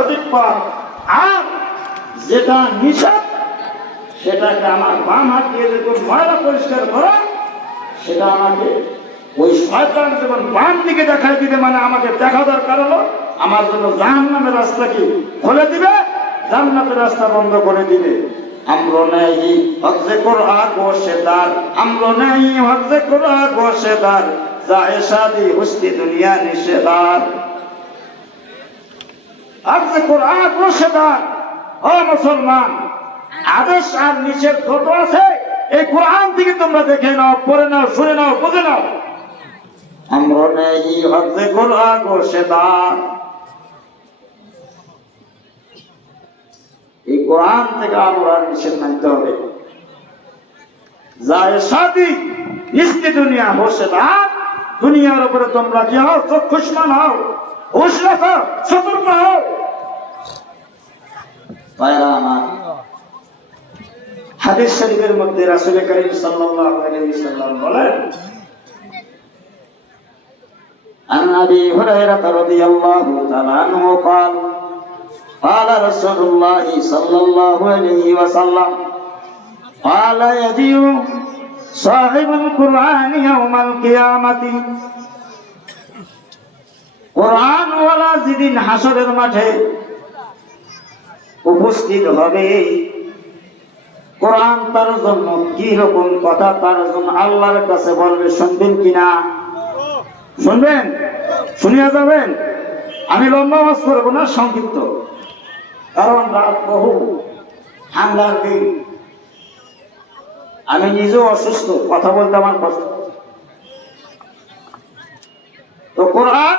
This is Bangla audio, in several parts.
সঠিক পথ। আর যেটা নিষেধ, সেটাকে আমার বাম হাত দিয়ে যখন ময়লা পরিষ্কার করো, সেটা আমাকে ওই শয়তান যখন বাম দিকে দেখাই দিবে মানে আমাকে দেখা দরকার হলো, আমার জন্য জাহান্নামের রাস্তাকে খুলে দিবে? জান্নাতের রাস্তা বন্ধ করে দিবে। আমরো নেই হকজে কোরআন গোশেদার আমরো নেই হকজে কোরআন গোশেদার যায় শাদি হুস্তি দুনিয়া নিষেদার হকজে কোরআন গোশেদার ও মুসলমান, আদেশ আর নিষেধ ছোট আছে, এই কোরআন থেকে তোমরা দেখে নাও, পড়ে নাও, শুনে নাও, বুঝে নাও। আমরা নেই হকজে কোরআন গোশেদার এই কোরআন থেকে আল্লাহর নিষেধ মানতে হবে। যায় সাদি নিস্তি দুনিয়া বসে দাঁত দুনিয়ার উপরে তোমরা কি হও চক্ষুষ্মান হও। হুশ রাখো সতর্ক হও ভাইরা আমার হাদিস শরীফের মধ্যে রাসূল করিম সাল্লাল্লাহু আলাইহি সাল্লাম বলেন عن ابي هريره رضي الله تعالى عنه قال قال رسول الله صلى الله عليه وسلم قال يجيء صاحب القرآن يوم القيامة কোরআন ওয়ালা যেদিন হাসরের মাঠে উপস্থিত হবে, কোরআন তার জন্য কি রকম কথা, তার জন্য আল্লাহর কাছে বলবে, শুনবেন কিনা শুনবেন? শুনিয়া যাবেন? আমি লম্বা মাস করব না, সংক্ষিপ্ত। কারণ রাত বহু, ঠান্ডার দিন। আমি নিজেও অসুস্থ, কথা বলতে আমার কষ্ট। তো কোরআন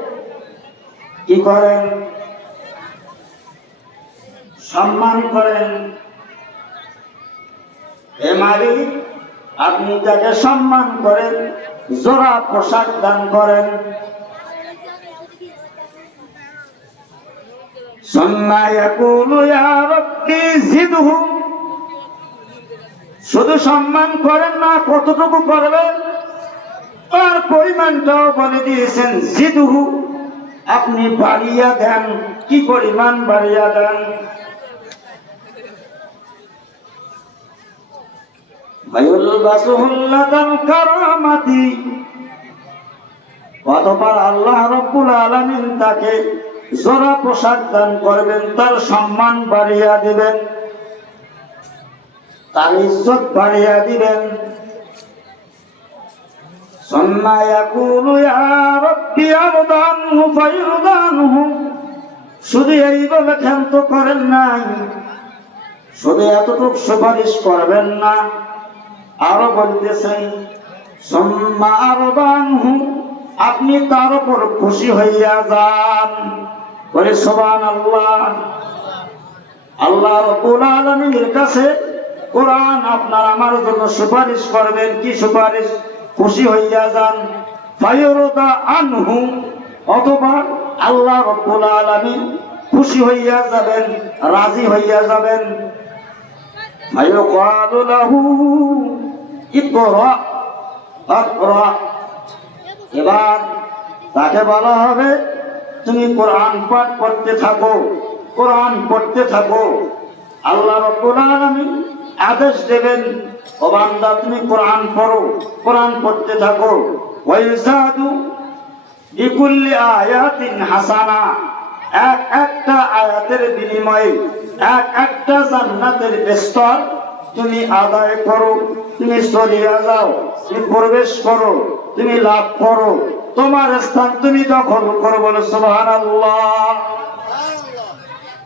কি করেন? সম্মান করেন। হে মালিক, আপনি তাকে সম্মান করেন, জোড়া পোশাক দান করেন। শুধু সম্মান করেন না, কতটুকু করবেন? তার পরিমাণটাও বলে দিয়েছেন জিদুহু। আপনি বাড়িয়া দেন, কি পরিমাণ বাড়িয়া দেন? অতপর আল্লাহ রব্বুল আলামিন তাকে জোড়া পোশাক দান করবেন, তার সম্মান বাড়িয়া দিবেন, তার ইজ্জত বাড়িয়া দিবেন। ثم يقول يا ربي أرضانه فيرضانه শুধু এই বলে ক্ষান্ত করেন নাই শুধু এতটুক সুপারিশ করবেন না আরো বলতেছেন সম্মা আরবানহু আপনি তার উপর খুশি হইয়া যান বলে সোবান আল্লাহ আল্লাহ রব্বুল আলামিনের কাছে কোরআন আপনার আমার জন্য সুপারিশ করবেন কি সুপারিশ খুশি হইয়া যান। ফায়ুরদা আনহু, অথবা আল্লাহ রব্বুল আলামিন খুশি হইয়া যাবেন, রাজি হইয়া যাবেন। ফায়ুকালু লাহু, ইকরা, আকরা। এবার তাকে বলা হবে, তুমি কোরআন পাঠ করতে থাকো, কোরআন পড়তে থাকো। আল্লাহ রব্বুল আলামিন আদেশ দেবেন, ও বান্দা, তুমি কোরআন পড়ো, কোরআন পড়তে থাকো। ওয়াইজাদু বিকুল্লি আয়াতিন হাসানা। এক একটা আয়াতের বিনিময়ে, এক একটা জান্নাতের স্তর তুমি আদায় করো। তুমি সরিয়া যাও, তুমি প্রবেশ করো, তুমি লাভ করো। তোমার স্থান তুমি দখল করো বলে, সুবহানাল্লাহ।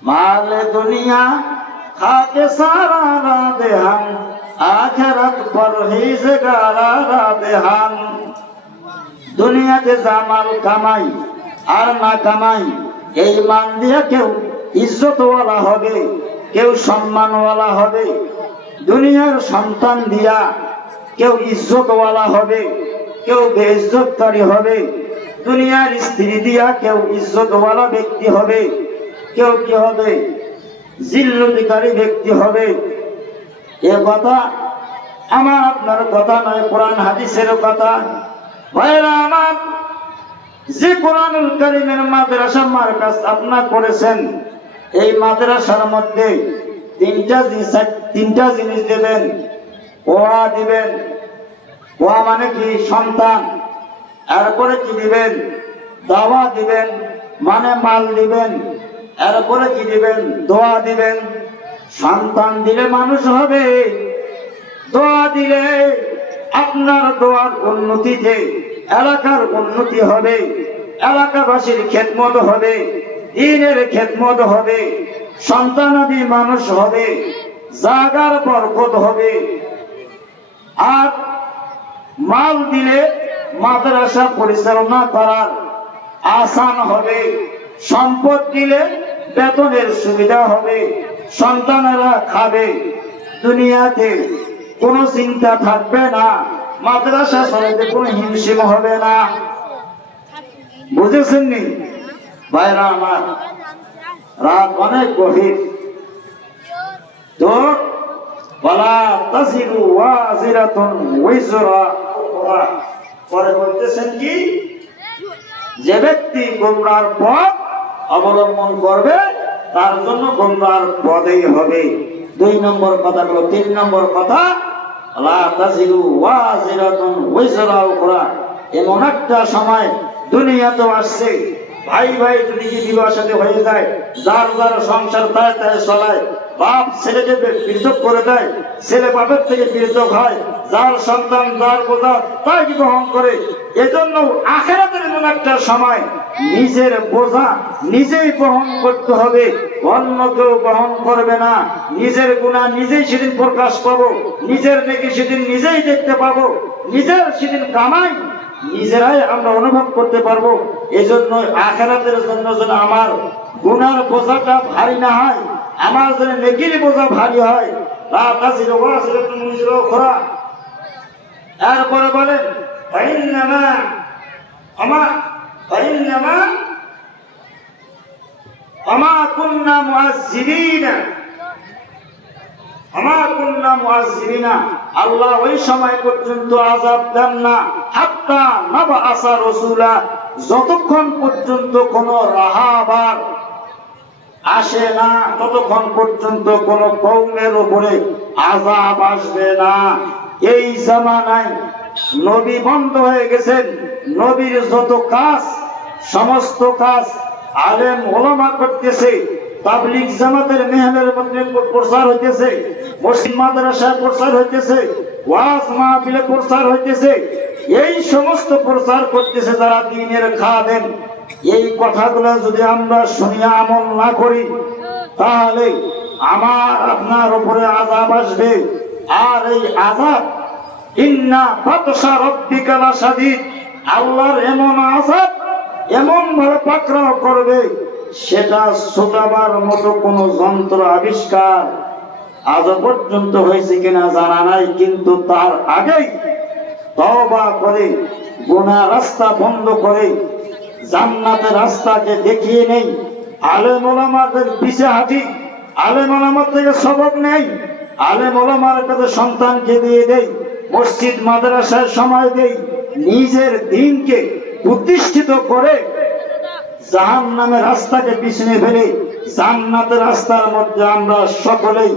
মালে দুনিয়া খাকে সারা না দেহান, আখেরাত পরহেজ না দেহান। দুনিয়াতে জামাল কামাই আর না কামাই, এই মান দিয়া কেউ ইজ্জতওয়ালা হবে, কেউ সম্মানওয়ালা হবে। দুনিয়ার সন্তান দিয়া কেউ ইজ্জতওয়ালা হবে, কেউ বেইজ্জতকারী হবে। দুনিয়ার স্ত্রী দিয়া কেউ ইজ্জতওয়ালা ব্যক্তি হবে, কেউ কি হবে? জিল্লুতিকারী ব্যক্তি হবে। এ কথা আমার আপনার কথা নয়, কোরআন হাদিসের কথা। ভাইরা আমার, যে কোরআনুল কারিমের মাদ্রাসা মার্কাজ আপনার করেছেন, এই মাদ্রাসার মধ্যে তিনটা জিনিস তিনটা জিনিস দেবেন। ওয়া দিবেন। ওয়া মানে কি? সন্তান। এরপরে কি দিবেন? দাওয়া দিবেন। মানে মাল দিবেন। এরপরে কি দিবেন? দোয়া দিবেন। সন্তান দিলে মানুষ হবে। দোয়া দিলে আপনার দোয়ার উন্নতিতে এলাকার উন্নতি হবে, এলাকাবাসীর খেদমত হবে, দিনের খেদমত হবে, সন্তানাদি মানুষ হবে, জাগার বরকত হবে। আর মাল দিলে মাদ্রাসা পরিচালনা করার আসান হবে, সম্পদ দিলে বেতনের সুবিধা হবে, সন্তানেরা খাবে। দুনিয়াতে কোনো চিন্তা থাকবে না, মাদ্রাসা চলাতে কোনো হিমশিম হবে না। বুঝেছেন নি ভাইরা আমার, রাত অনেক গভীর। তো বলা তাসিরু ওয়াজিরাতুন ওয়াইজরা পরে বলতেছেন কি? যে ব্যক্তি গোমরার পথ অবলম্বন করবে, তার জন্য গঙ্গার পদেই হবে দুই নম্বর কথা হলো, তিন নম্বর কথা। এমন একটা সময় দুনিয়া তো আসছে ভাই ভাই যদি বিবাহ সাথে হয়ে যায়, যার যার সংসার তারা তাই চলায় বাপ ছেলেকে পৃথক করে দেয়, ছেলে বাপের থেকে পৃথক হয়, যার সন্তান, যার বোঝা, তাই গ্রহণ করে? এজন্য আখেরাতের এমন একটা সময় নিজের বোঝা নিজেই বহন করতে হবে। অন্য কেউ বহন করবে না। নিজের গুণা নিজেই সেদিন প্রকাশ পাবো। নিজের নেকি সেদিন নিজেই দেখতে পাবো। নিজের সেদিন কামাই নিজেরাই আমরা অনুভব করতে পারব। এজন্য আখেরাতের জন্য যেন আমার গুনার বোঝাটা ভারী না হয়। আমার যেন নেকির বোঝা ভারী হয়। খোরা। এরপরে বলেন, ফাইন্নামা আমা ফাইন্নামা আমা কুন্না মুআজ্জিবিনা আমা কুন্না মুআজ্জিবিনা, আল্লাহ ওই সময় পর্যন্ত আযাব দেন না, হাত্তা নাবা আসা রাসূলা, যতক্ষণ পর্যন্ত কোন রাহাবার আসে না ততক্ষণ পর্যন্ত কোন কৌমের উপরে আজাব আসবে না। এই জামানায় নবী বন্ধ হয়ে গেছেন। নবীর যত কাজ, সমস্ত কাজ আলেম ওলামা করতেছে পাবলিক জামাতের মেহলের মধ্যে প্রচার হইতেছে, মসজিদ মাদ্রাসায় প্রচার হইতেছে, ওয়াজ মাহফিলে প্রচার হইতেছে। এই সমস্ত প্রচার করতেছে যারা দিনের খাদেন এই কথাগুলো যদি আমরা শুনিয়া আমল না করি, তাহলে আমার আপনার উপরে আজাব আসবে। আর এই আজাব ইন্না আল্লাহর এমন করবে, সেটা ছোটাবার মতো কোন যন্ত্র আবিষ্কার পর্যন্ত হয়েছে কিনা জানা নাই, কিন্তু তার আগেই তওবা করে, গোনা রাস্তা বন্ধ করে জান্নাতের রাস্তাকে দেখিয়ে নেই। আলেম ওলামাদের পিছে হাঁটি। আলেম ওলামার থেকে সবক নেই। আলেম ওলামার কাছে সন্তানকে দিয়ে দেই। মসজিদ, মাদ্রাসায় সময় দেই। নিজের দিনকে প্রতিষ্ঠিত করে জাহান নামের রাস্তাকে পিছনে ফেলে। জান্নাতের রাস্তার মধ্যে আমরা সকলেই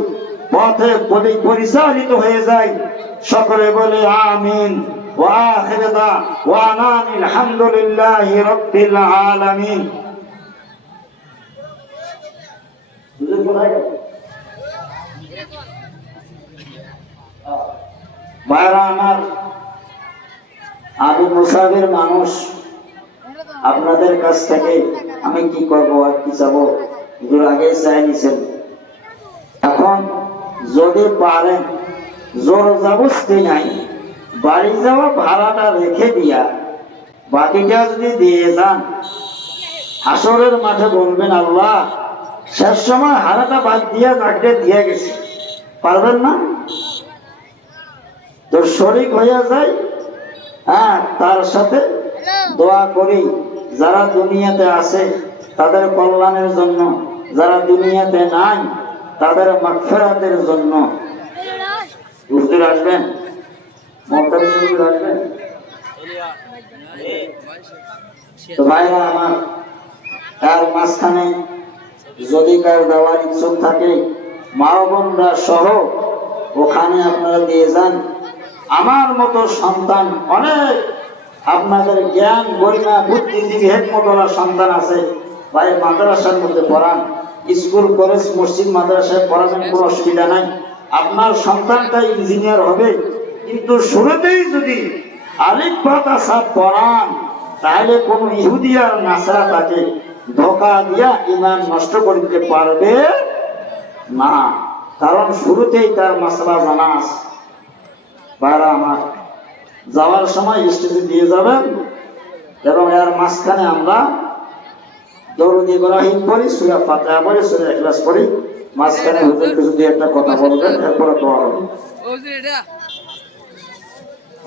পথে পরি- পরিচালিত হয়ে যাই। সকলে বলে, আমিন। وآخر دعوانا الحمد لله رب العالمين মায়েরা আমার আবু মুসাফির মানুষ আপনাদের কাছ থেকে আমি কি করব আর কি চাবো এগুলো আগে চাই নিছেন এখন যদি পারেন জোর জবস্তি নাই বাড়ি যাওয়া ভাড়াটা রেখে দিয়া বাকিটা যদি দিয়ে যান, হাসরের মাঠে বলবেন, আল্লাহ, শেষ সময় হারাটা বাদ দিয়ে কাটে দিয়ে গেছে। পারবেন না? তো শরিক হইয়া যায় হ্যাঁ তার সাথে দোয়া করি। যারা দুনিয়াতে আছে, তাদের কল্যাণের জন্য। যারা দুনিয়াতে নাই, তাদের মাগফিরাতের জন্য। বুঝতে আসবেন? ভাইরা আমার মাঝখানে যদি কার দেওয়ার ইচ্ছুক থাকে, মা বোনরা সহ ওখানে আপনারা দিয়ে যান। আমার মতো সন্তান অনেক। আপনাদের জ্ঞান গরিমা বুদ্ধিজীবী হেকমতলা সন্তান আছে। ভাই, মাদ্রাসার মধ্যে পড়ান। স্কুল, কলেজ, মসজিদ, মাদ্রাসায় পড়াবেন কোনো অসুবিধা নাই। আপনার সন্তানটা ইঞ্জিনিয়ার হবে। কিন্তু শুরুতেই যদি আলিফ পাতা সাপ পড়ান, তাহলে কোন ইহুদি আর নাসরা তাকে ধোকা দিয়া ইমান নষ্ট করে দিতে পারবে না। কারণ শুরুতেই তার মশলা জানা আছে। আমার যাওয়ার সময় স্টেজে দিয়ে যাবেন এবং এর মাঝখানে আমরা দরুদ ইব্রাহিম পড়ি, সুরা ফাতিহা পড়ি, সুরা ইখলাস পড়ি। মাঝখানে হুজুর একটা কথা বলবেন, এরপরে দোয়া হবে।